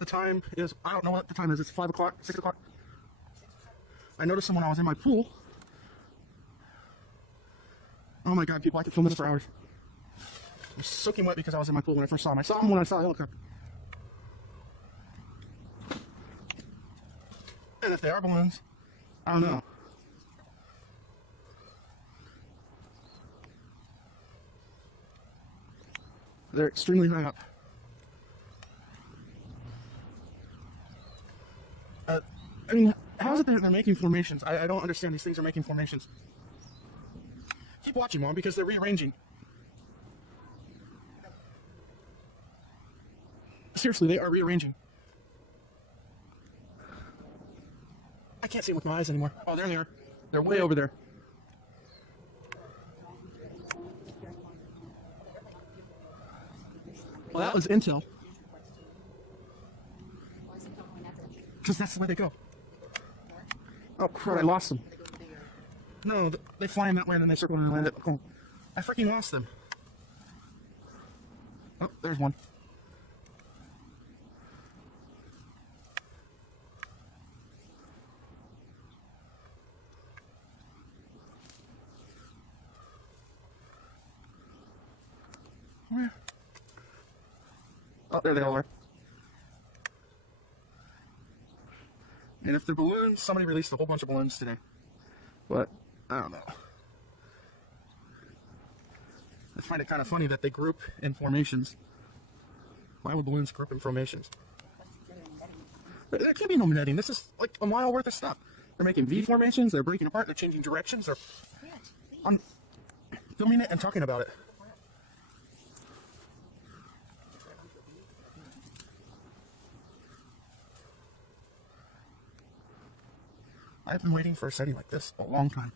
The time is, I don't know what the time is. It's 5 o'clock, 6 o'clock. I noticed them when I was in my pool. Oh my God, people, I could film this for hours. I'm soaking wet because I was in my pool when I first saw them. I saw them when I saw a helicopter. And if they are balloons, I don't know. They're extremely high up. I mean, how is it that they're making formations? I don't understand. These things are making formations. Keep watching, Mom, because they're rearranging. Seriously, they are rearranging. I can't see them with my eyes anymore. Oh, there they are. They're way over there. Well, that was intel. Because that's the way they go. Oh, crap, I lost them. No, they fly in that way and then they circle and land it. Oh, I freaking lost them. Oh, there's one. Where? Oh, there they all are. And if they're balloons, somebody released a whole bunch of balloons today. But, I don't know. I find it kind of funny that they group in formations. Why would balloons group in formations? There can't be no netting. This is like a mile worth of stuff. They're making V formations, they're breaking apart, they're changing directions, I'm filming it and talking about it. I've been waiting for a sighting like this a long time.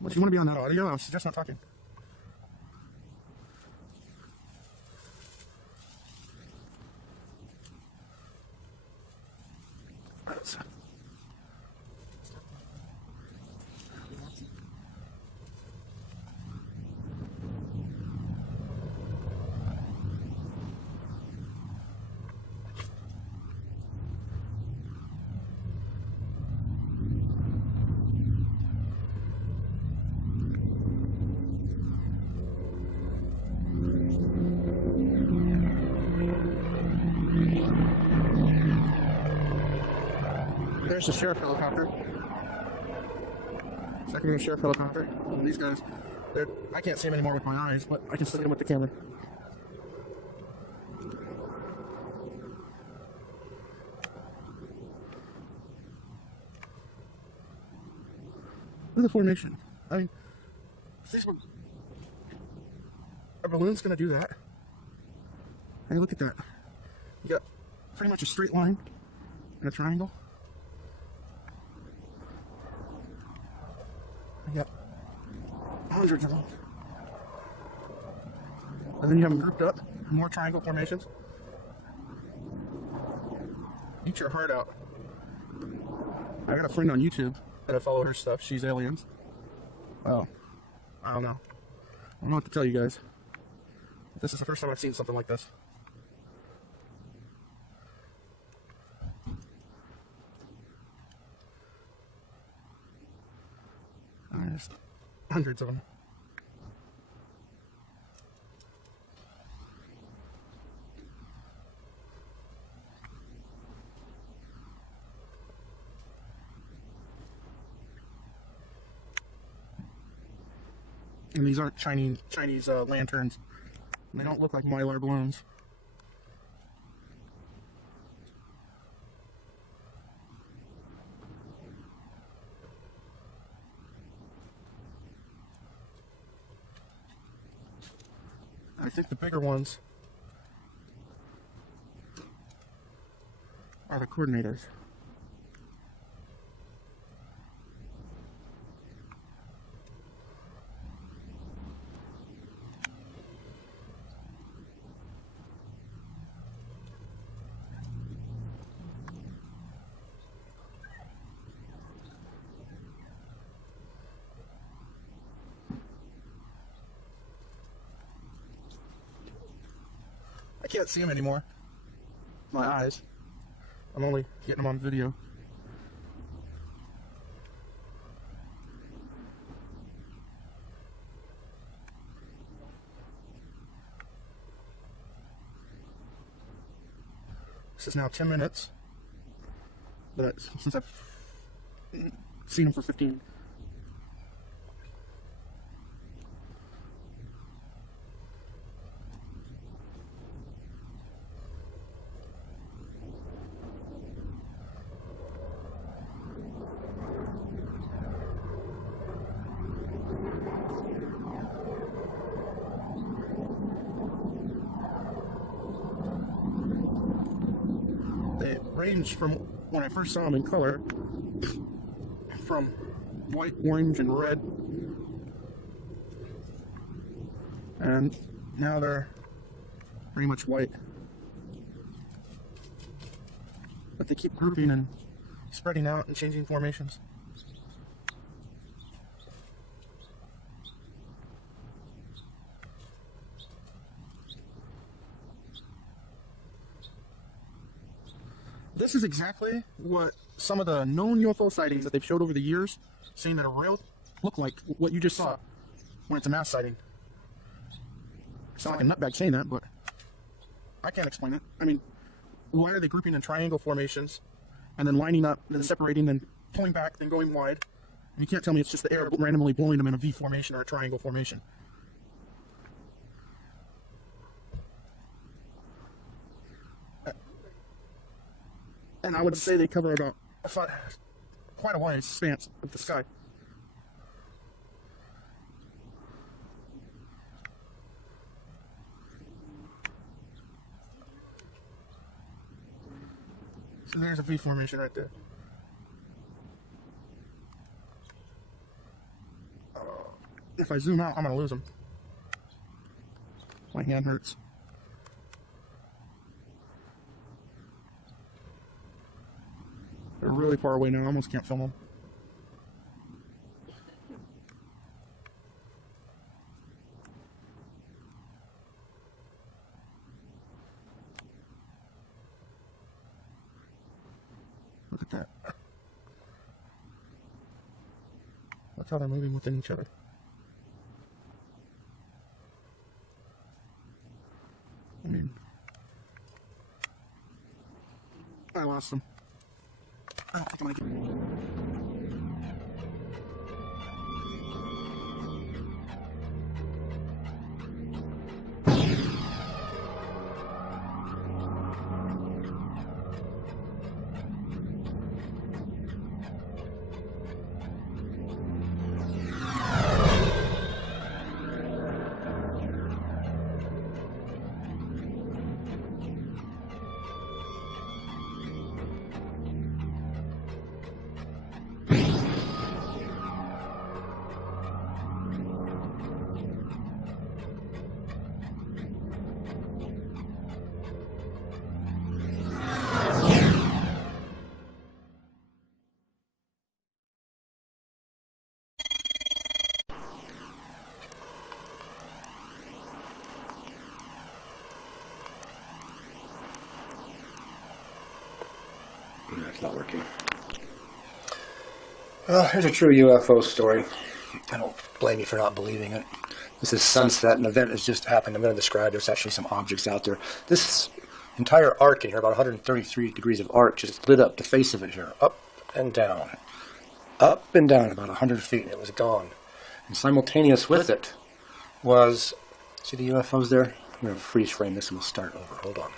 What, do you want to be on that audio? I was just not talking. There's the sheriff helicopter. Second sheriff helicopter. And these guys, I can't see them anymore with my eyes, but I can see them with the camera. Look at the formation. I mean, are balloons going to do that? Hey, look at that. You got pretty much a straight line and a triangle. Yep. Hundreds of them. And then you have them grouped up. More triangle formations. Eat your heart out. I got a friend on YouTube that I follow her stuff. She's aliens. Oh. I don't know. I don't know what to tell you guys. This is the first time I've seen something like this. There's hundreds of them. And these aren't Chinese lanterns. They don't look like mylar balloons. I think the bigger ones are the coordinators. can't see them anymore. My eyes. I'm only getting them on video. This is now 10 minutes. But since I've seen them for 15. They range from when I first saw them in color, from white, orange, and red, and now they're pretty much white. But they keep grouping and spreading out and changing formations. This is exactly what some of the known UFO sightings that they've showed over the years, saying that are real, look like what you just saw when it's a mass sighting. I sound like a nutbag saying that, but I can't explain it. I mean, why are they grouping in triangle formations and then lining up, then separating, then pulling back, then going wide? And you can't tell me it's just the air randomly blowing them in a V formation or a triangle formation. And I would say they cover about quite a wide expanse of the sky. So there's a V formation right there. If I zoom out, I'm going to lose them. My hand hurts. They're really far away now. I almost can't film them. Look at that. That's how they're moving within each other. I mean, I lost them. I don't think I'm gonna get It's not working. Well, here's a true UFO story. I don't blame you for not believing it. This is sunset. An event has just happened. I'm going to describe. There's actually some objects out there. This entire arc in here, about 133 degrees of arc, just lit up the face of it here, up and down. Up and down about 100 feet, and it was gone. And simultaneous with it was, see the UFOs there? I'm going to freeze frame this and we'll start over. Hold on.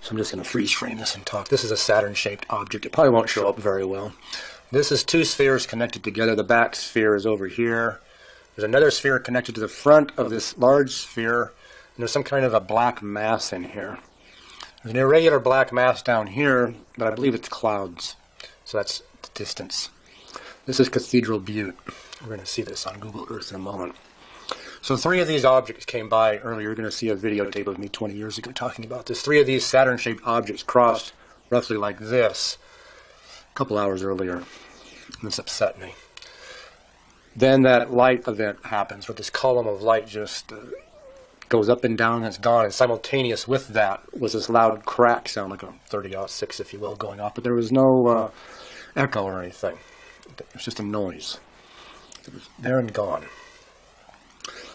So I'm just going to freeze frame this and talk. This is a Saturn-shaped object. It probably won't show up very well. This is two spheres connected together. The back sphere is over here. There's another sphere connected to the front of this large sphere. And there's some kind of a black mass in here. There's an irregular black mass down here, but I believe it's clouds. So that's the distance. This is Cathedral Butte. We're going to see this on Google Earth in a moment. So 3 of these objects came by earlier. You're going to see a videotape of me 20 years ago talking about this. 3 of these Saturn-shaped objects crossed roughly like this a couple hours earlier. This upset me. Then that light event happens where this column of light just goes up and down and it's gone. And simultaneous with that was this loud crack sound, like a 30-06, if you will, going off. But there was no echo or anything. It was just a noise. It was there and gone.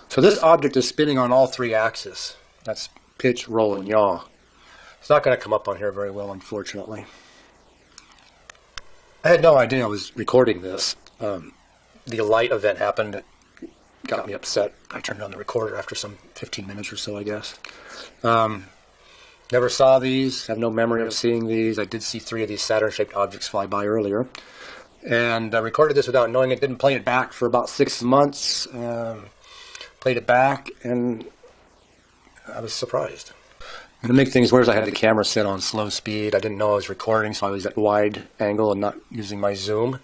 So this object is spinning on all 3 axes. That's pitch, roll, and yaw. It's not going to come up on here very well, unfortunately. I had no idea I was recording this. The light event happened. It got me upset. I turned on the recorder after some 15 minutes or so, I guess. Never saw these. Have no memory of seeing these. I did see 3 of these Saturn-shaped objects fly by earlier. And I recorded this without knowing it. Didn't play it back for about 6 months. Played it back, and I was surprised. And to make things worse, I had the camera set on slow speed. I didn't know I was recording, so I was at wide angle and not using my zoom.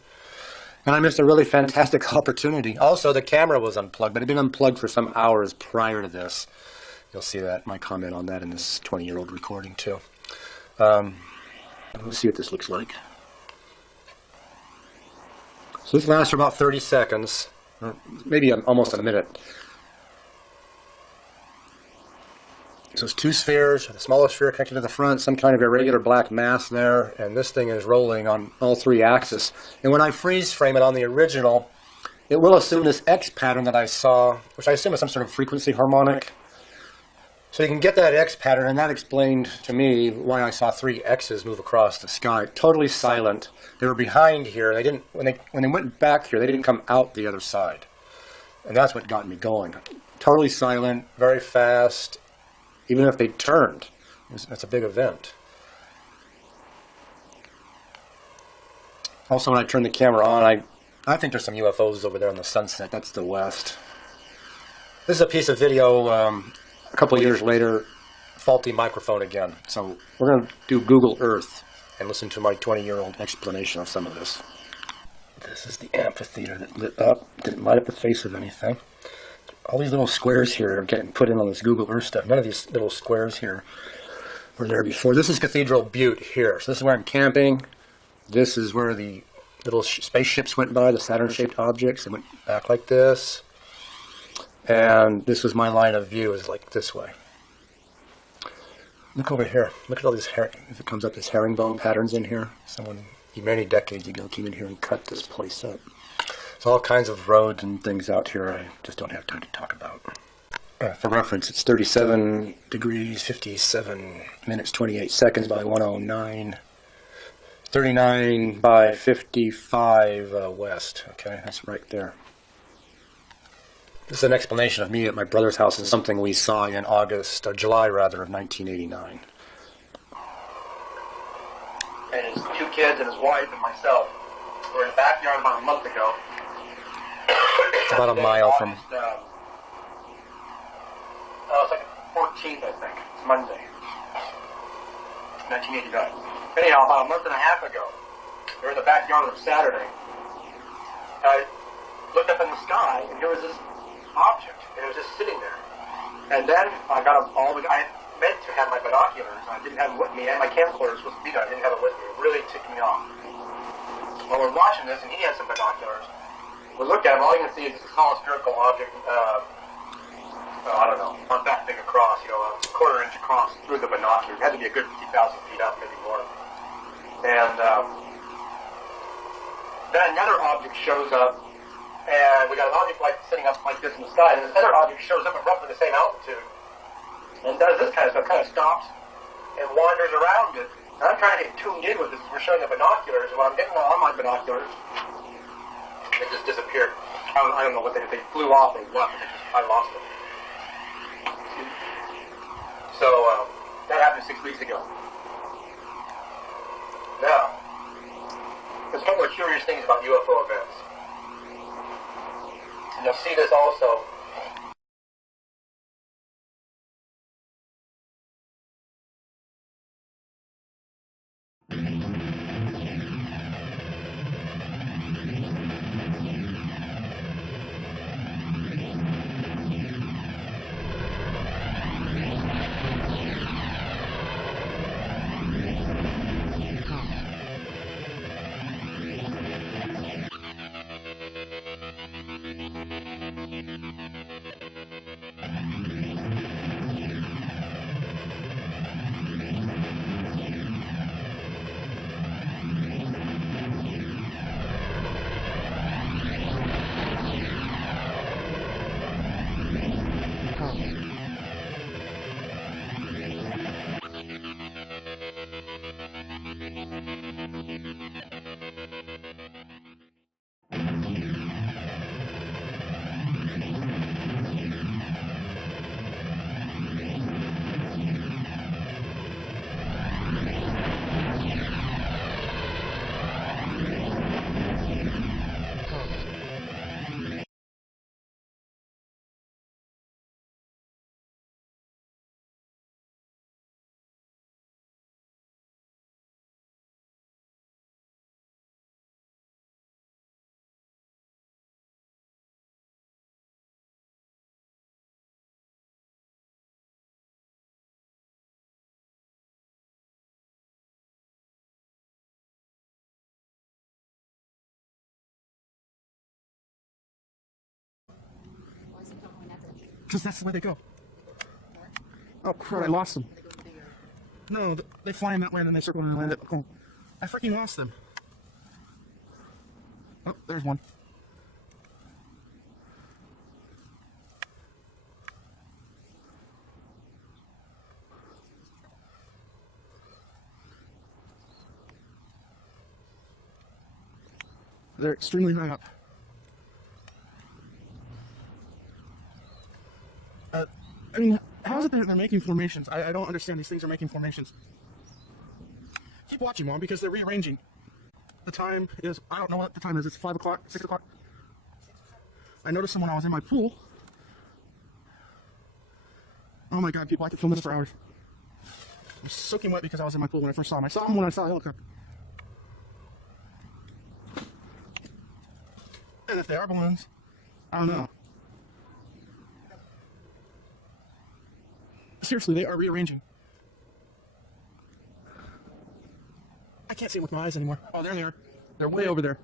And I missed a really fantastic opportunity. Also, the camera was unplugged, but it had been unplugged for some hours prior to this. You'll see that, my comment on that in this 20-year-old recording, too. Let's see what this looks like. So this lasts for about 30 seconds, or maybe almost a minute. So it's 2 spheres, the smallest sphere connected to the front, some kind of irregular black mass there, and this thing is rolling on all 3 axes. And when I freeze frame it on the original, it will assume this X pattern that I saw, which I assume is some sort of frequency harmonic. So you can get that X pattern, and that explained to me why I saw 3 X's move across the sky. Totally silent. They were behind here. They didn't when they went back here, they didn't come out the other side. And that's what got me going. Totally silent, very fast. Even if they turned, that's a big event. Also, when I turn the camera on, I think there's some UFOs over there in the sunset. That's the west. This is a piece of video a couple of years later, faulty microphone again. So we're going to do Google Earth and listen to my 20-year-old explanation of some of this. This is the amphitheater that lit up. Didn't light up the face of anything. All these little squares here are getting put in on this Google Earth stuff. None of these little squares here were there before. This is Cathedral Butte here. So this is where I'm camping. This is where the little spaceships went by, the Saturn-shaped objects. They went back like this. And this was my line of view, is like this way. Look over here. Look at all these, if it comes up, this herringbone patterns in here. Someone many decades ago came in here and cut this place up. There's all kinds of roads and things out here I just don't have time to talk about. For reference, it's 37 degrees, 57 minutes, 28 seconds by 109. 39 by 55 west. Okay, that's right there. This is an explanation of me at my brother's house and something we saw in August, or July rather, of 1989. And his 2 kids and his wife and myself were in the backyard about a month ago. It's about a mile from... it's like the 14th, I think. It's Monday. 1989. Anyhow, about a month and a half ago, we were in the backyard on Saturday. I looked up in the sky, and there was this object, and it was just sitting there. And then I got I meant to have my binoculars, and I didn't have them with me, and my camcorder was supposed to be there. I didn't have it with me. It really ticked me off. While we're watching this, and he has some binoculars, we look at him, all you can see is this small spherical object, I don't know, not that big across, a quarter-inch across through the binoculars. It had to be a good 50,000 feet up, maybe more. And then another object shows up, and we got an object like sitting up like this in the sky, and this other object shows up at roughly the same altitude, and does this kind of stuff, kind of stops and wanders around it. And I'm trying to get tuned in with this. We're showing the binoculars, and when I'm getting on my binoculars, it just disappeared. I don't know what they did. They flew off. They left. I lost it. So that happened 6 weeks ago. Now, there's a couple of curious things about UFO events. And you'll see this also. Because that's the way they go. Oh crap, I lost them. No, they fly in that way and then they circle and land it. Oh, I freaking lost them. Oh, there's one. They're extremely high up. I mean, how is it that they're making formations? I don't understand. These things are making formations. Keep watching, Mom, because they're rearranging. The time is, I don't know what the time is. It's 5 o'clock, 6 o'clock. I noticed them when I was in my pool. Oh my God, people, I could film this for hours. I'm soaking wet because I was in my pool when I first saw them. I saw them when I saw the helicopter. And if they are balloons, I don't know. Seriously, they are rearranging. I can't see them with my eyes anymore. Oh, there they are. They're way over there.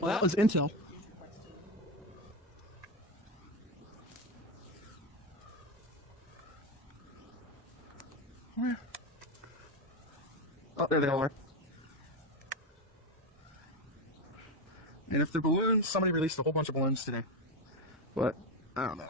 Well, that was intel. Where? Oh, there they all are. And if they're balloons, somebody released a whole bunch of balloons today. But, I don't know.